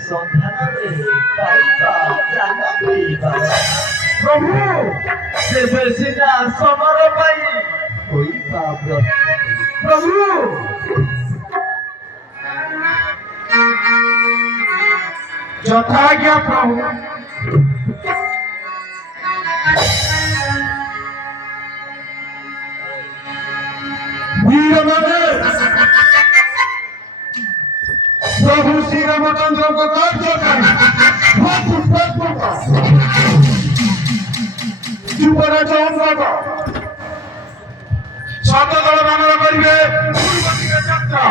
ସନ୍ଧାନରେ ପାଇବା ଜାନକୀ ବାବା ପ୍ରଭୁ ତେବେ ସିନା ସମର ପାଇଁ ହୋଇବା ବ୍ରତ ପ୍ରଭୁ ଯଥାଜ୍ଞା ପ୍ରଭୁ ବୀରମାନେ ପ୍ରଭୁ ଶ୍ରୀରାମଚନ୍ଦ୍ରଙ୍କ କାର୍ଯ୍ୟ ଯୁବରାଜ ଅନୁରାଗ ଶତଦଳ ମାନର କରିବେ ଯାତ୍ରା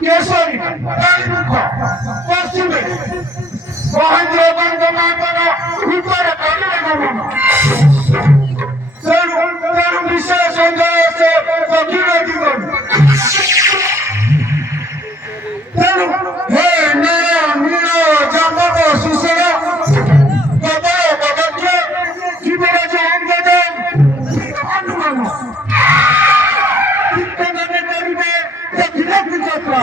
କେଶରୀ ମୁଖ ପଶ୍ଚିମେ ମହେନ୍ଦ୍ର ଗଙ୍ଗମାଙ୍କର ଭିତରେ କରିବେ ଗମନ ତେଣୁ ବିଷୟ ସନ୍ଦେହ ସେ ଦକ୍ଷିଣ ଦିଗରୁ ତେଣୁ ହେ ନୀଳ ଜାମକ ସୁଶୀଳ କଦଳ ପଦକ୍ଷ ଯୁବରାଜ ଅଙ୍ଗଦ ହନୁମାନ ଚିତ୍ତମାନେ କରିବେ ଦକ୍ଷିଣକୁ ଯାତ୍ରା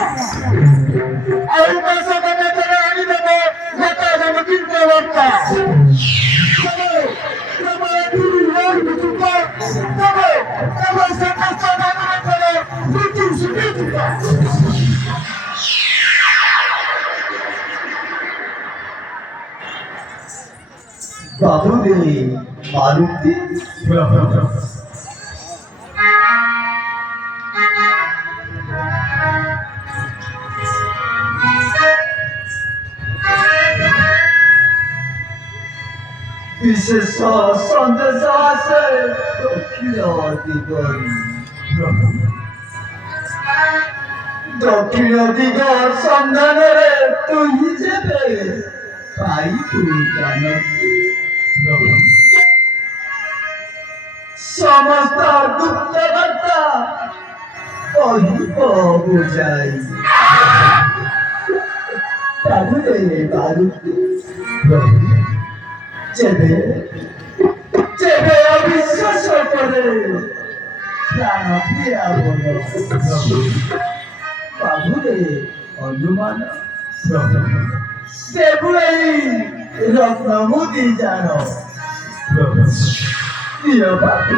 ଆଉ ମାସ ମଧ୍ୟରେ ଆଣିଦେବେ ନେତା ଜନକୀଙ୍କ ବାର୍ତ୍ତା বাবুরে মারুতি বিশেষ সন্দেশ আছে দক্ষিণ দিগরি দক্ষিণ দিগ সন্ধাନରେ তুই যেবে পাইবু জানকী সমস্ত গুপ্ত বার্তা কহিব বুঝাই বাবুরে মারুতি যেবে যেবে অবিশ্বাস করে প্রাণ ফিরাব বাবুরে অনুমান দেবু এই রত্নমুদি জানো প্রিয় বাবু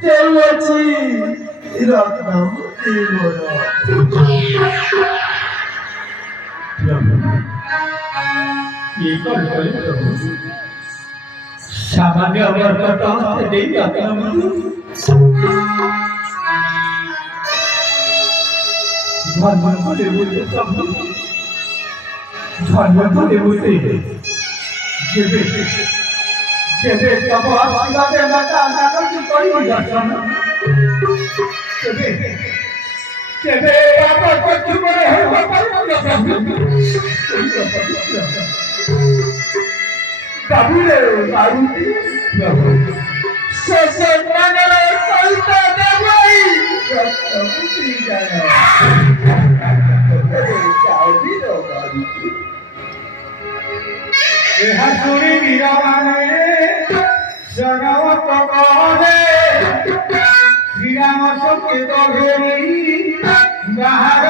কেউ ଅଛି ରତ୍ନମୁଦି ମୋର ସାମାନ୍ୟ ବର୍କଟ ଦେଇ ରତ୍ନମୁଦି ଧନ୍ୟ ବୋଲି ବୁଝେ ଧନ୍ୟ ବୋଲି ବୁଝେ ଯେବେ ଯେବେ ତମ ଆଶୀର୍ବାଦେ ମାତା ନାନକୀ କରିବି ଦର୍ଶନ ତେବେ ତେବେ ବାପ ଚକ୍ଷୁରେ ହେବ ବାବୁରେ ମାରୁତି ଶେଷ ଜ୍ଞାନର ସହିତ ଦେବଇ ରତ୍ନମୁଦି ଜାଣ ଏହା ଶୁଣି ବୀରମାନେ ଜନମତ କହେ ଶ୍ରୀରାମ ସଙ୍କେତ ଘେରି ବାହାର